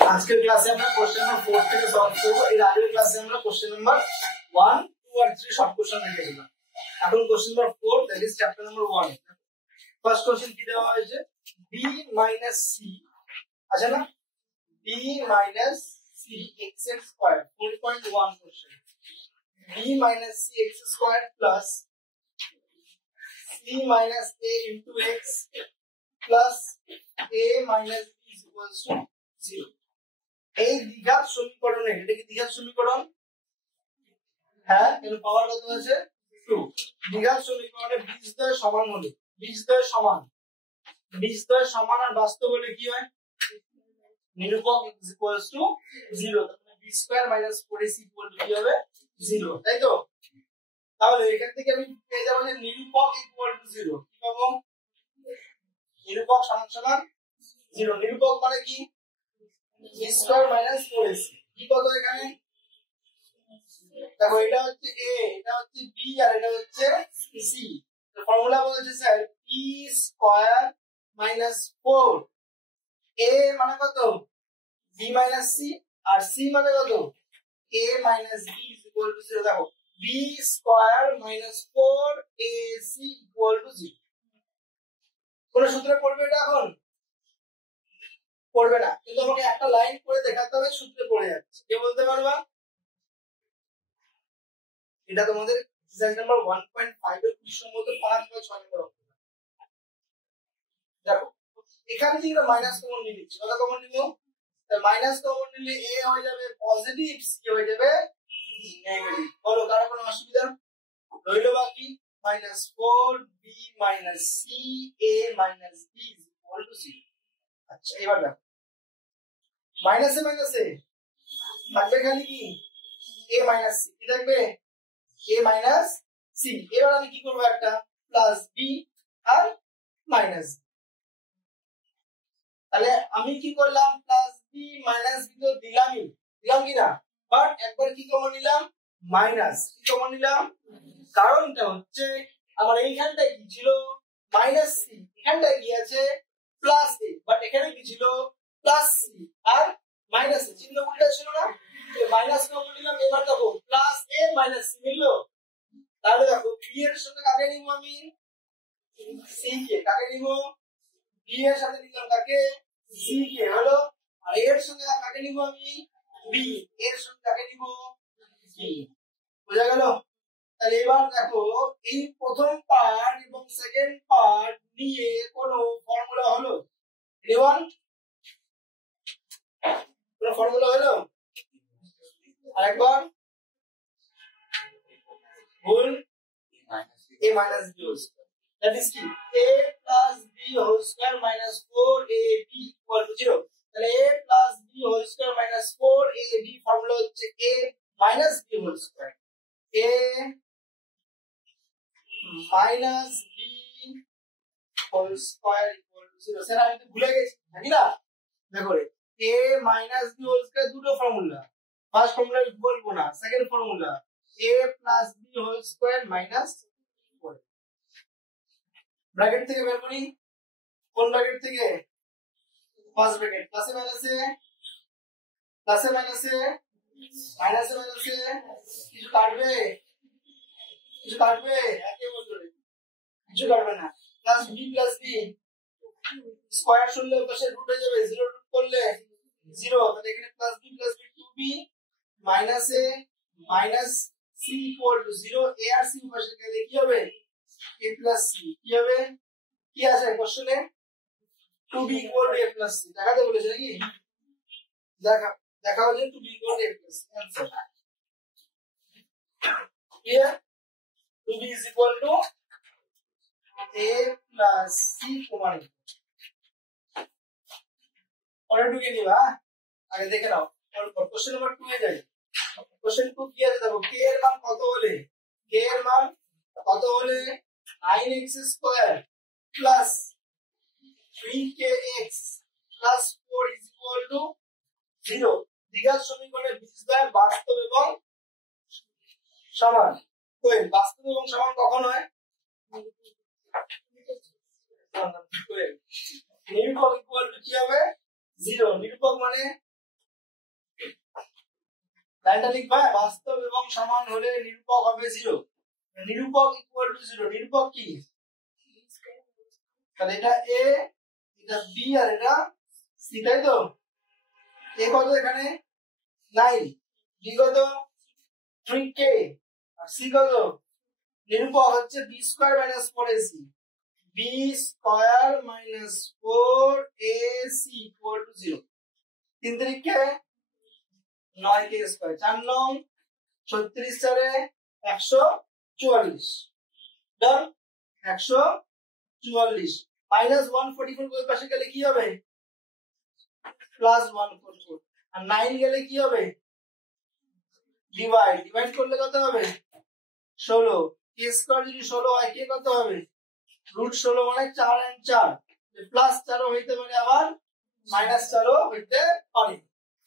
আজকের ক্লাসে আমরা কোশ্চেন নাম্বার 4 থেকে সলভ করব। এর আগের ক্লাসে আমরা কোশ্চেন নাম্বার 1, 2 আর 3 শর্ট কোশ্চেন লিখেছিলাম। এখন question number 4 that is chapter number 1। First question কি দেওয়া হয়েছে? b - c আছে না, b - c x² 4.1 question. b - c x² plus c - a into x plus a minus b is equals to 0। এই দ্বিঘাত সমীকরণে, এটা কি দ্বিঘাত সমীকরণ? হ্যাঁ, এর পাওয়ার কত আছে? 2। দ্বিঘাত সমীকরণে বীজদ্বয় সমান হলে, বীজদ্বয় সমান আর বাস্তব হলে কি হয়? নিরূপক is equals to 0। তাহলে b square minus 4ac equal to কি হবে? 0, তাই তো? তাহলে এখান থেকে আমি পেয়ে যাব যে নিরূপক equal to 0। কি পাবো? নিরূপক সমান সমান 0। নিরূপক মানে কি? b square minus 4ac। কি কত এখানে? দেখো, এটা হচ্ছে a, এটা হচ্ছে b আর এটা হচ্ছে c। তো ফর্মুলা বলছে sir b square minus 4। a মানে কত? b minus c আর c মানে কত? a minus b is equal to 0। দেখো, b square minus 4ac equal to 0। কোন সূত্রে পড়বে এটা? এখন পড়বে না, কিন্তু আমাকে একটা লাইন করে দেখাতে হবে সূত্রে পড়ে যাচ্ছে। কে বলতে পারবা? এটা তোমাদের এক্সাম্পল নাম্বার 1.5 এর সম্মত 5 বা 6 নম্বর অঙ্ক। দেখো, এখান থেকে মাইনাস কমন নিচ্ছি। কত কমন নিব? মাইনাস কমন নিলে a হয়ে যাবে পজিটিভ, c হয়ে যাবে নেগেটিভ। বলো, কারো কোনো অসুবিধা? রইল বাকি -4b - c a - b is equal to 0। আচ্ছা, এবার দেখো, মাইনাসে মাইনাসে থাকবে খালি কি a - c। কি থাকবে? a - c। এবার আমি কি করব? একটা প্লাস b আর মাইনাস। তাহলে আমি কি করলাম? প্লাস b মাইনাস b তো দিলাম কি না? বাট একবার কি কমন নিলাম? মাইনাস। কি কমন নিলাম? কারণটা হচ্ছে আমার এইখানটায় কি ছিল? মাইনাস c, এখানটায় কি আছে? Plus a। বাট এখানে কি ছিল? প্লাস c আর মাইনাস a, চিহ্ন উল্টা ছিল না? তো মাইনাস কমন নিলাম। এবার দেখো, প্লাস a মাইনাস c মিললো। তাহলে দেখো, b এর সাথে কাকে নিব আমি? c কে। কাকে নিব? b এর সাথে নিলাম কাকে? c কে। হলো। আর এর সঙ্গে কাকে নিব আমি? b এর সঙ্গে কাকে নিব? b। বুঝা গেল? তাহলে এবার দেখো, এই প্রথম পার্ট এবং সেকেন্ড পার্ট নিয়ে কোনো ফর্মুলা হলো? এনিওয়ান? কোনো ফর্মুলা হলো? আরেকবার ভুল। a minus b whole square, that is কি? a plus b whole square minus 4ab equal to 0। তাহলে a plus b whole square minus 4ab formula হচ্ছে a minus b whole square। a minus b whole square equal to 0। Sir, আমি তো ভুলে গেছি নাকি না? দেখো, a minus b whole square দুটো ফর্মুলা। ফার্স্ট ফর্মুলা বলবো না, second formula a plus b whole square minus 4। Bracket থেকে বের করি। কোন ব্র্যাকেট থেকে? First bracket. প্লাসে মাইনাসে, প্লাসে মাইনাসে, মাইনাসে মাইনাসে কিছু কাটবে? কিছু কাটবে? একে বলতে কিছু কাটবে না। Plus B plus B square শুনলে পাশে রুট হয়ে যাবে। 0 রুট করলে 0। তাহলে এখানে plus B 2b minus a minus c equal to 0। a আর c পাশে গেলে কি হবে? a plus c। কি হবে? কি আছে কোশ্চেনে? 2b equal to a plus c দেখাতে বলেছে নাকি? দেখাও যে 2b equal to a plus c। Answer clear? 2b is equal to a plus c সমান। পরে ঢুকে নিবা, আগে দেখে নাও। কোশ্চেন নাম্বার 2 এ যাই। কোশ্চেন 2 কি আছে দেখো, k এর মান কত হলে? k এর মান কত হলে 9x square plus 3kx plus 4 is equal to 0। দ্বিঘাত সমীকরণের বীজদ্বয় বাস্তব এবং সমান। কই বাস্তব এবং সমান কখন হয়? নিরূপক ইকুয়াল টু কি হবে? 0। নিরূপক মানে লাইনটা লিখবা, বাস্তব এবং সমান হলে নিরূপক হবে 0। নিরূপক ইকুয়াল টু 0। নিরূপক কি? তাহলে এটা a, এটা b আর এটা c, তাই তো? a কত এখানে 9, b কত 3k আর c কত? নিরূপক হচ্ছে b square minus 4ac। b square minus 4ac equal to 0। 3 3 9k square. 4 9 36 4 144। Done. 144 minus 144 ওই পাশে গেলে কি হবে? প্লাস 144। আর 9 গেলে কি হবে? ডিভাইড করলে কত হবে? 16। k স্কয়ার যদি 16 হয় k কত হবে? √16 মানে 4 and 4। প্লাস 4 হইতে পারে আবার মাইনাস 4 হইতে পারে।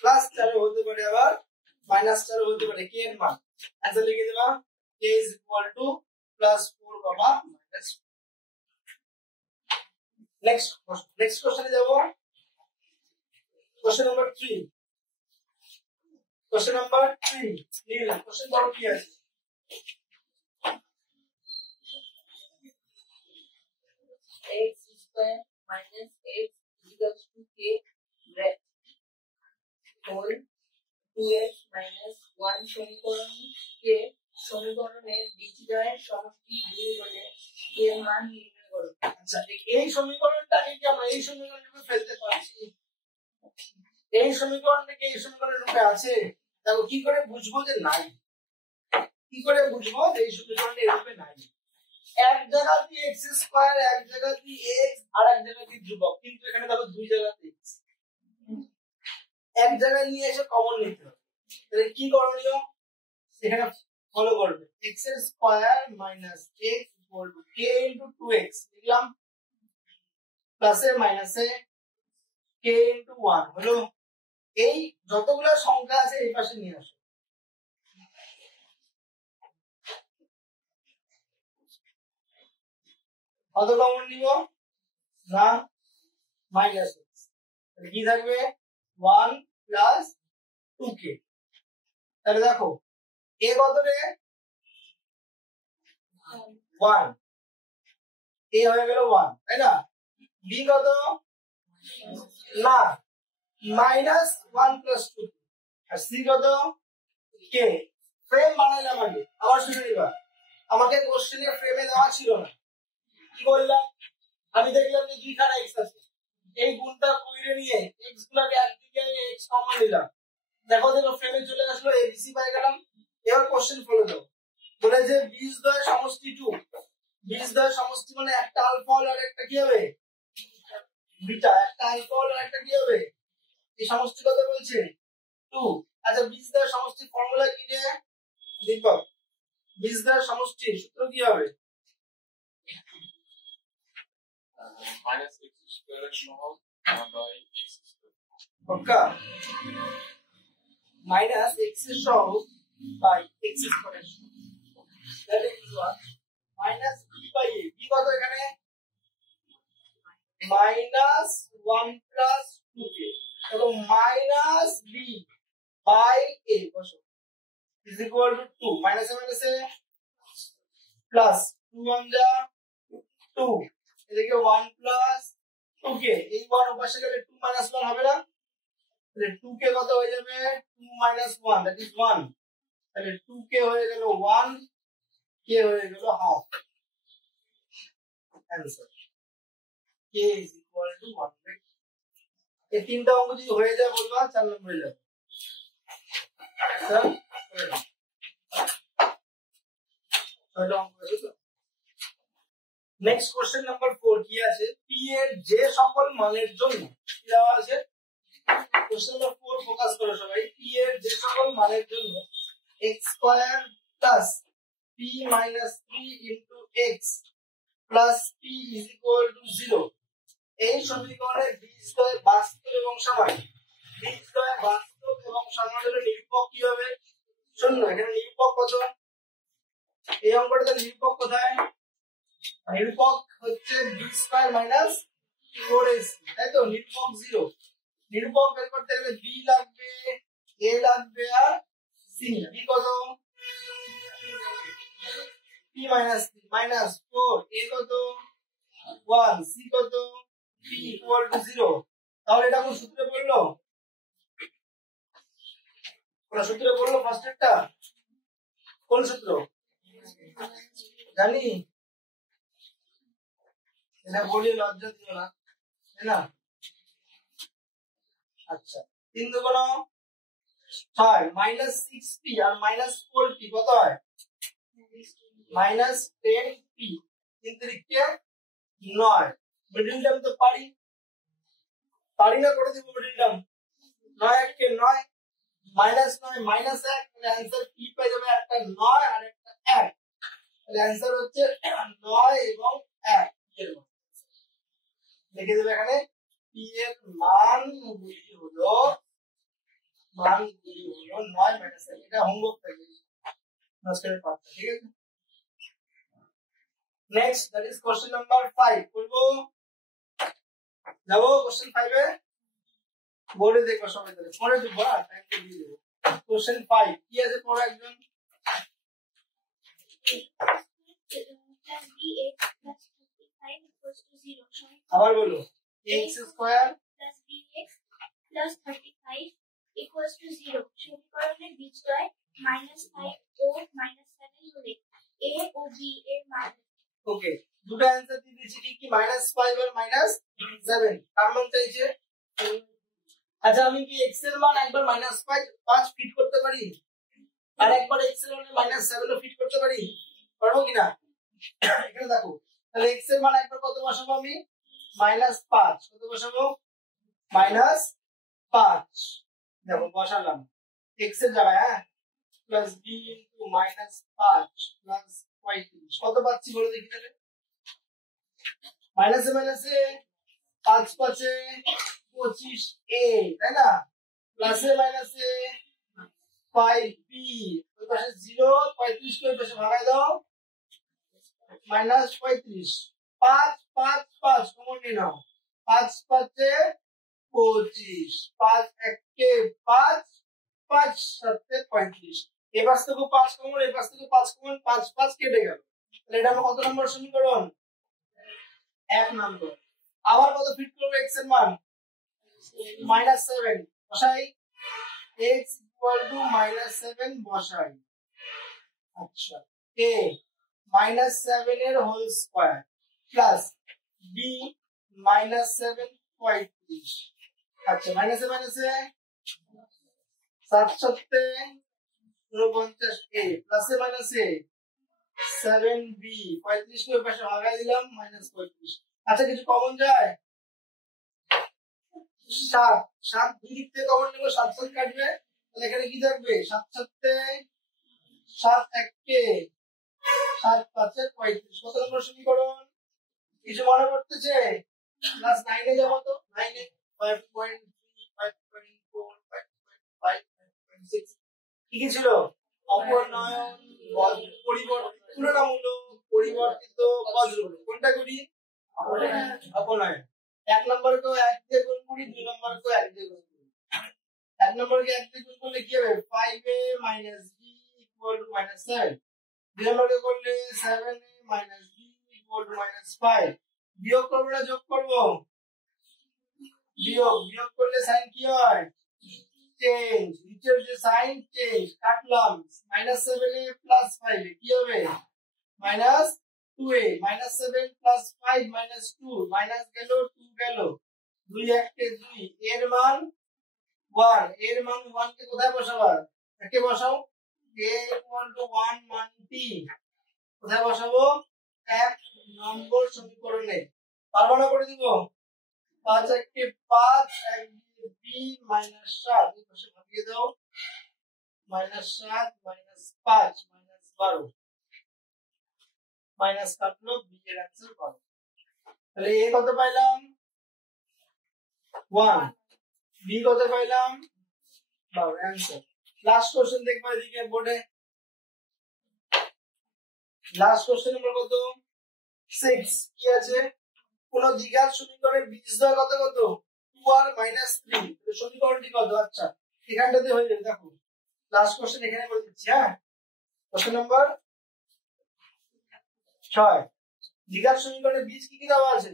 প্লাস 4 হতে পারে আবার মাইনাস 4 হতে পারে। k এর মান आंसर লিখে দেবা k is equal to +4, -4। Next question যাব। Question number 3। क्वेश्चन नंबर 3 नील क्वेश्चन বড় কি আছে? x square minus x equals to k whole 2x minus 1 সমীকরণকে সমীকরণের বিজয়ের সমষ্টি দুই হলে এর মান নির্ণয় করো। আচ্ছা, এই সমীকরণটাকে কি আমরা এই সমীকরণে রূপে ফেলতে পারছি? এই সমীকরণটাকে এই সমীকরণের রূপে আছে? দেখো কি করে বুঝবো যে নাই? কি করে বুঝবো যে এই সমীকরণটা এই রূপে নাই? এক জায়গাতে x স্কয়ার, এক জায়গাতে x আর এক জায়গাতে ধ্রুবক, কিন্তু এখানে দেখো দুই জায়গাতে x। এক জায়গায় নিয়ে এসে কমন নিতে হবে। তাহলে কি করণীয়? এখানে ফলো করবে x square minus x equal to k into 2x লিখলাম, প্লাসে মাইনাসে k ইনটু 1 হলো। এই যতগুলো সংখ্যা আছে এই পাশে নিয়ে আসো। কত কমন নিব? না, মাইনাস x। তাহলে কি থাকবে? 1 প্লাস 2k। তাহলে দেখো a কত রে? 1, a হয়ে গেল 1, তাই না? b কত? না, মাইনাস 1 প্লাস 2 আর c কত? k। ফ্রেম বানাইলাম আগে, আবার শুনে নিবা। আমাকে কোশ্চেনে ফ্রেমে দেওয়া ছিল না। কি বললাম? আমি দেখলাম যে দুইখানা x আছে, এই গুণটা কইরে নিয়ে x গুলোকে একদিকে x কমন নিলাম। দেখো যে ফ্রেমে চলে আসলো, abc পাই গেলাম। এবার কোশ্চেন ফলো দাও। বলে যে বীজদ্বয় সমষ্টি 2। বীজদ্বয় সমষ্টি মানে একটা আলফা আর একটা কি হবে? বিটা। একটা আলফা আর একটা কি হবে? এই সমষ্টি কত বলছে? 2। আচ্ছা, বীজদ্বয় সমষ্টির ফর্মুলা কি রে দীপক? বীজদ্বয় সমষ্টির সূত্র কি হবে? माइनस x स्क्वायर समान बाय x स्क्वायर। पक्का? माइनस x सहग by x square. That is what minus b by a। b কত এখানে? Minus 1 plus 2k। तो माइनस b बाय a বসো इज इक्वल टू 2। माइनस से प्लस 2 1 जा 2, এদিকে 1 প্লাস 2k। এই 1 ওপাশে গেলে 2 মাইনাস 1 হবে না? তাহলে 2k কত হয়ে যাবে? 2 মাইনাস 1 দ্যাট ইজ 1। তাহলে 2k হয়ে গেল 1, k হয়ে গেল half. Answer k is equal to 1/2। এই তিনটা অঙ্ক যদি হয়ে যায় বলবা 4 নম্বরে যাবে। স্যার চলো অঙ্ক আছে তো। नेक्स्ट क्वेश्चन नंबर 4 কি আছে? p এর যে সকল মানের জন্য কি দেওয়া আছে? क्वेश्चन नंबर 4 ফোকাস করো সবাই। p এর যে সকল মানের জন্য x square plus p minus 3 into x plus p is equal to 0। এই সমীকরণের বীজদ্বয় বাস্তব এবং সমান। বীজদ্বয় বাস্তব এবং সমান হলে নিরূপক কি হবে? শূন্য। এখানে নিরূপক কত? এই অঙ্কটাতে নিরূপক কোথায়? নিরূপক হচ্ছে b স্কয়ার মাইনাস 4ac, তাই তো? নিরূপক 0। নিরূপক বের করতে গেলে b লাগবে, a লাগবে আর c সি বি কত পি মাইনাস 3 মাইনাস 4 এ কত 1 সি কত পি ইকুয়াল টু 0। তাহলে এটা কোন সূত্রে পড়লো? কোন সূত্রে পড়লো? ফার্স্ট একটা কোন সূত্র জানি? এটা বলি লজ্জা দিও না, তাই না? আচ্ছা 3 দুগুণ 6 মাইনাস 6p আর মাইনাস 4p কত হয়? Minus 10p। 3 3 9। মিডল টার্ম তো পারি না, করে দিব মিডল টার্ম। 9 1 কে 9 মাইনাস 9 মাইনাস 1, তাহলে आंसर p পেয়ে যাবে একটা 9 আর একটা 1। তাহলে आंसर হচ্ছে 9 এবং 1 এর মান লিখে দেব এখানে। p এর মানগুলি হলো 9 মাইনাস 1। এটা হোমওয়ার্ক থাকে মাস্টারের পার্ট, ঠিক আছে? Next that is question number 5 করব। যাবো কোশ্চেন 5 এ, বোর্ডে দেখো সবাই, তাহলে পরে দিব না, টাইম তো দিয়ে দেব। কোশ্চেন 5 কি আছে পড়ো একজন। আবার বলো। x square plus bx plus 35 equals to 0 সমীকরণের বীজদ্বয় -5 ও -7 হলে a ও b এর মান। ওকে, দুটো অ্যানসার দিয়ে দিয়েছি কি -5 আর -7 কার মান চাইছে? আচ্ছা আমি কি x এর মান একবার -5 ফিট করতে পারি আর একবার x এর মান -7 ও ফিট করতে পারি? পারবো কিনা? এখানে দেখো, তাহলে x এর মান একবার কত বসাবো আমি? -5। কত বসাবো? -5। দেখো বসালাম x এর জায়গায়, হ্যাঁ, প্লাস b ইনটু -5 প্লাস 35 কত পাচ্ছি বলে দেখি তাহলে। মাইনাসে মাইনাসে 5 5 25 a, তাই না? প্লাসে মাইনাসে 5b, ওই পাশে 0 35 কে ওই পাশে ভাগায় দাও -35। 5 5 5 কমন নিয়ে নাও, 5 5 25, 5 1 কে 5 5 7 35। এই পাশ থেকে 5 কমন, এই পাশ থেকে 5 কমন, 5 5 কেটে গেল। তাহলে এটা আমার কত নম্বর সমীকরণ? 1 নম্বর। আবার কত ফিট করব x এর মান? -7 বসাই, x -7 বসাই। আচ্ছা a -7 এর হোল স্কয়ার প্লাস b -7 35। আচ্ছা মাইনাসে মাইনাসে 7 7 49 a প্লাসে মাইনাসে 7b 35 কে পাশে ভাগাই দিলাম -35। আচ্ছা কিছু কমন যায়? 7 7 দুই দিক থেকে কমন নিব, 7 7 কাটবে, তাহলে এখানে কি থাকবে? 7 7 7 1 কে 7 5 35 কত নম্বর সমীকরণ? কিছু মনে পড়তেছে? ক্লাস 9 এ যাব তো, 9 এ 5.3 5.4 5.5 5.6 কি কি ছিল? অপনয়ন, তুলনামূলক, পরিবর্তিত, বজ্রমূলক। কোনটা করি? অপনয়ন। 1 নম্বরকে 1 দিয়ে গুণ করি, 2 নম্বরকে 1 দিয়ে গুণ করি। 1 নম্বরকে 1 দিয়ে গুণ করলে কি হবে? 5a - b -7। 2 নম্বরকে করলে 7a - b -5। বিয়োগ করব না যোগ করব? বিয়োগ। বিয়োগ করলে সাইন কি হয়? চেঞ্জ। নিচের যে সাইন চেঞ্জ, কাটলাম। -7 এ প্লাস 5 এ কি হবে? -2a। -7 প্লাস 5 -2, মাইনাস গেল 2 গেল, 2 1 কে 2, এর মান 1। এর মান 1 কে কোথায় বসাবো? একে বসাও, a = 1 মানটি কোথায় বসাবো? 1 নম্বর সমীকরণে। পারবো না? করে দিব। 5 1 কে 5, 1 দিয়ে b -7 এই পাশে ভাগিয়ে দাও, -7 -5 -12 মাইনাস কাটলো, b এর आंसर কত? তাহলে a কত পাইলাম? 1, b কত পাইলাম? 12 आंसर। লাস্ট কোশ্চেন দেখবা এদিকে বোর্ডে। লাস্ট কোশ্চেন নম্বর কত? 6 কি আছে? কোন দ্বিঘাত সমীকরণের বীজদ্বয় কত কত? 2r - 3। সমীকরণটি কত? আচ্ছা এখানটাতে হয়ে যাবে, দেখো লাস্ট কোশ্চেন এখানে করে দিচ্ছি। হ্যাঁ, কোশ্চেন নাম্বার 6। দ্বিঘাত সমীকরণের বীজ কি কি দেওয়া আছে?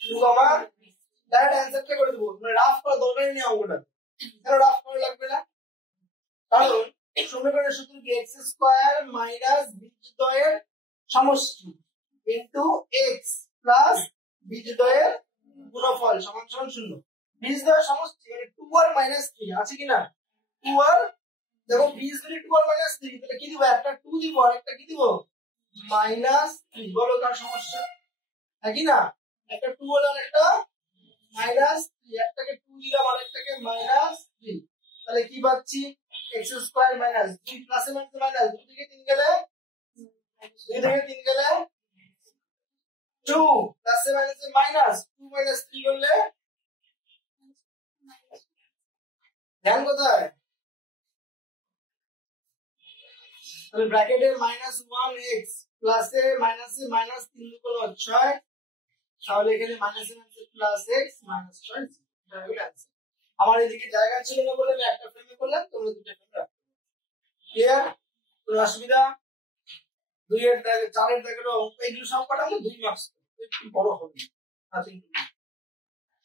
2, ডাইরেক্ট অ্যানসারটা করে দেবো, মানে রাফ করা দরকারই নেই অঙ্কটা। কেন রাফ করা লাগবে না? কারণ সমীকরণের সূত্র কি x স্কয়ার মাইনাস বীজদ্বয়ের সমষ্টি ইনটু x প্লাস বীজদ্বয়ের গুণফল সমান সমান 0। বীজদ্বয়ের সমষ্টি মানে 2r মাইনাস 3 আছে কি না? 2r, দেখো বীজ যদি 2r মাইনাস 3 তাহলে কি দিব? একটা 2 দিব আর একটা কি দিব? মাইনাস 3। বলো কার সমস্যা? নাকি না? একটা 2 হলো আর একটা মাইনাস 3, একটাকে 2 দিলাম আর একটাকে মাইনাস 3, তাহলে কি পাচ্ছি? x স্কয়ার মাইনাস 2 প্লাসে মাইনাস 2 থেকে 3 গেলে 2 প্লাসে মাইনাসে মাইনাস 2 মাইনাস 3 করলে ধ্যান কোথায়? তাহলে ব্র্যাকেটে -1x প্লাসে মাইনাসে মাইনাস 3 গুণ 6, তাহলে এখানে মাইনাসে মাইনাসে প্লাস x মাইনাস 6, এটা হলো आंसर। আমার এদিকে জায়গা ছিল না বলে আমি একটা ফ্রেমে করলাম, তোমরা দুটো ফ্রেমে রাখো। ক্লিয়ার? কোনো অসুবিধা? 2 এর দাগে 4 এর দাগে এগুলো সব কাটাবো 2 মার্কস, একটু বড় হবে।